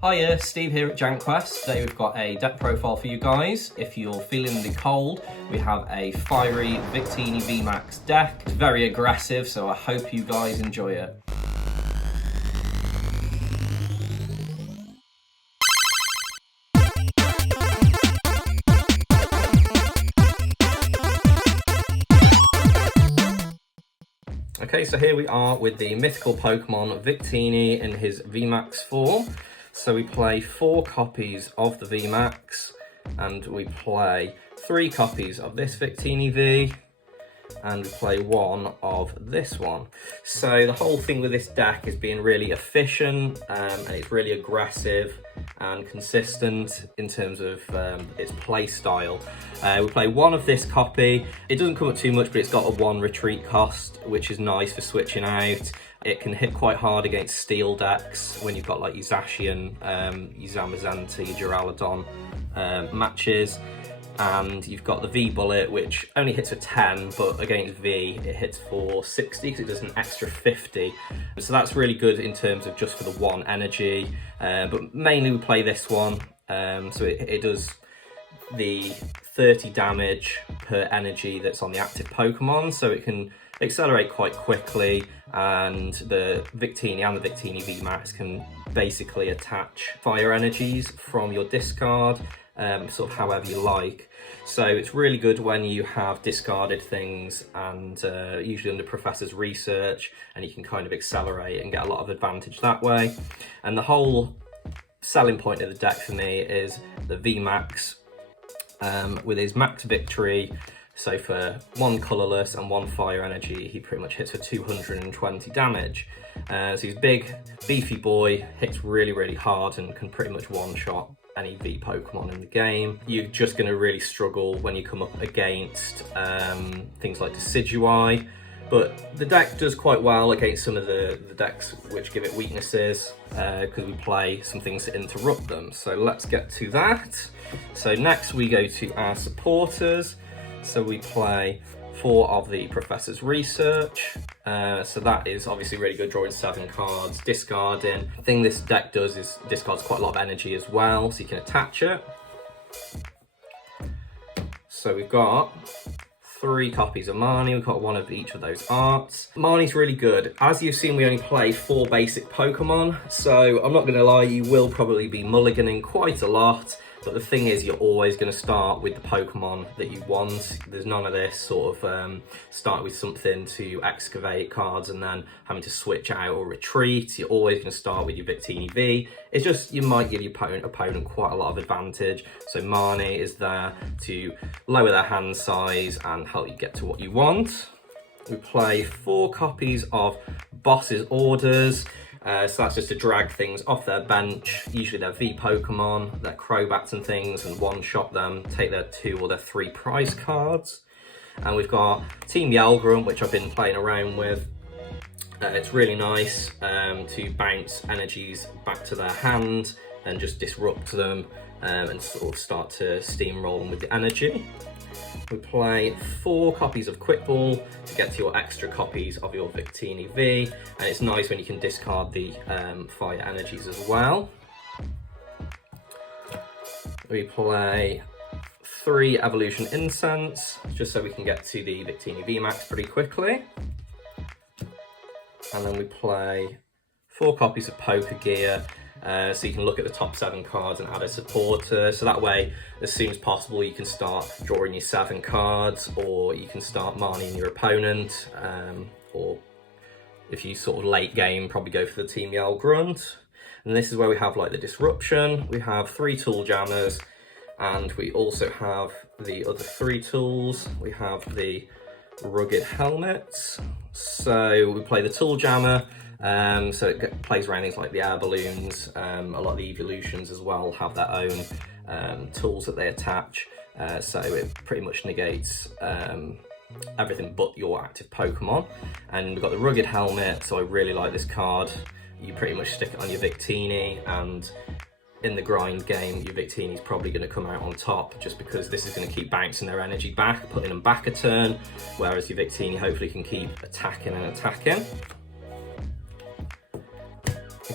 Hiya, Steve here at JankQuest. Today we've got a deck profile for you guys. If you're feeling the cold, we have a fiery Victini Vmax deck. It's very aggressive, so I hope you guys enjoy it. Okay, so here we are with the mythical Pokemon Victini in his Vmax form. So we play 4 copies of the Vmax, and we play 3 copies of this Victini V, and we play 1 of this one. So the whole thing with this deck is being really efficient, and it's really aggressive and consistent in terms of its play style. We play 1 of this copy. It doesn't come up too much, but it's got a 1 retreat cost, which is nice for switching out. It can hit quite hard against steel decks when you've got like your Zacian, your Zamazenta, your Duraludon matches. And you've got the V bullet, which only hits for 10, but against V it hits for 60 because it does an extra 50. So that's really good in terms of just for the 1 energy. But mainly we play this one. So it does the 30 damage per energy that's on the active Pokemon, so it can accelerate quite quickly, and the Victini and the Victini Vmax can basically attach fire energies from your discard, sort of however you like. So it's really good when you have discarded things, and usually under Professor's Research, and you can kind of accelerate and get a lot of advantage that way. And the whole selling point of the deck for me is the Vmax with his max victory. So for 1 colourless and 1 fire energy, he pretty much hits for 220 damage. So he's big, beefy boy, hits really, really hard, and can pretty much one-shot any V Pokemon in the game. You're just going to really struggle when you come up against things like Decidueye, but the deck does quite well against some of the decks which give it weaknesses, because we play some things to interrupt them. So let's get to that. So next we go to our supporters. So we play 4 of the Professor's Research. So that is obviously really good, drawing 7 cards, discarding. The thing this deck does is discards quite a lot of energy as well, so you can attach it. So we've got 3 copies of Marnie. We've got 1 of each of those arts. Marnie's really good. As you've seen, we only play 4 basic Pokemon, so I'm not going to lie, you will probably be mulliganing quite a lot. But the thing is, you're always going to start with the Pokemon that you want. There's none of this sort of start with something to excavate cards and then having to switch out or retreat. You're always going to start with your Victini V. It's just you might give your opponent quite a lot of advantage. So Marnie is there to lower their hand size and help you get to what you want. We play 4 copies of Boss's Orders. So that's just to drag things off their bench, usually their V Pokemon, their Crobats and things, and one-shot them, take their 2 or their 3 prize cards. And we've got Team Yelgrum, which I've been playing around with. It's really nice to bounce energies back to their hand and just disrupt them and sort of start to steamroll them with the energy. We play 4 copies of Quick Ball to get to your extra copies of your Victini V, and it's nice when you can discard the fire energies as well. We play 3 Evolution Incense, just so we can get to the Victini Vmax pretty quickly. And then we play 4 copies of Poker Gear, so you can look at the top 7 cards and add a supporter, so that way as soon as possible you can start drawing your 7 cards, or you can start Marnieing your opponent, or if you sort of late game, probably go for the Team Yell Grunt. And this is where we have like the disruption. We have 3 tool jammers, and we also have the other 3 tools. We have the rugged helmets. So we play the tool jammer. So it plays around things like the air balloons. A lot of the evolutions as well have their own tools that they attach. So it pretty much negates everything but your active Pokemon. And we've got the rugged helmet, so I really like this card. You pretty much stick it on your Victini, and in the grind game, your Victini is probably going to come out on top, just because this is going to keep bouncing their energy back, putting them back a turn, whereas your Victini hopefully can keep attacking and attacking.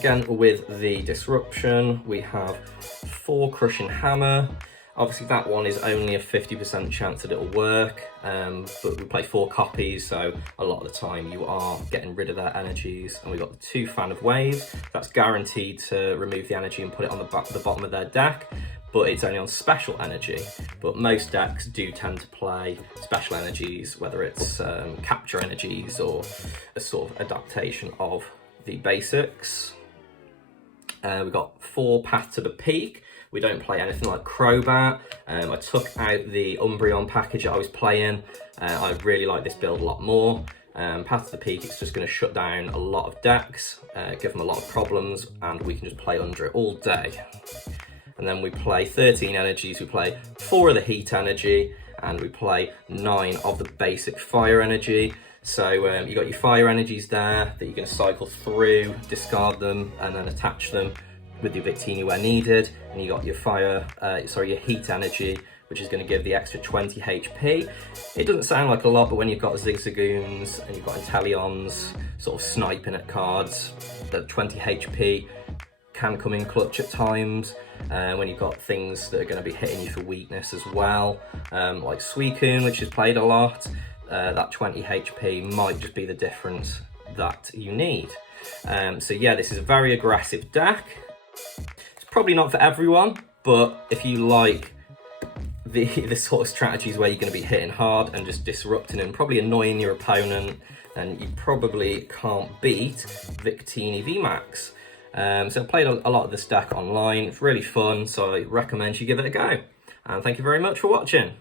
again, with the Disruption, we have 4 Crushing Hammer. Obviously that one is only a 50% chance that it'll work, but we play 4 copies, so a lot of the time you are getting rid of their energies. And we've got the 2 Fan of Waves. That's guaranteed to remove the energy and put it on the bottom of their deck, but it's only on special energy. But most decks do tend to play special energies, whether it's capture energies or a sort of adaptation of the basics. We've got 4 Path to the Peak. We don't play anything like Crobat. I took out the Umbreon package that I was playing. I really like this build a lot more. Path to the Peak, it's just going to shut down a lot of decks, give them a lot of problems, and we can just play under it all day. And then we play 13 energies. We play 4 of the Heat energy, and we play 9 of the basic Fire energy. So you got your Fire energies there that you're going to cycle through, discard them, and then attach them with your Victini where needed. And you got your your Heat energy, which is going to give the extra 20 HP. It doesn't sound like a lot, but when you've got Zigzagoons and you've got Inteleons sort of sniping at cards, the 20 HP can come in clutch at times. When you've got things that are going to be hitting you for weakness as well, like Suicune, which is played a lot, that 20 HP might just be the difference that you need. So yeah, this is a very aggressive deck. It's probably not for everyone, but if you like the sort of strategies where you're going to be hitting hard and just disrupting and probably annoying your opponent, then you probably can't beat Victini Vmax. So I played a lot of this deck online. It's really fun, so I recommend you give it a go. And thank you very much for watching.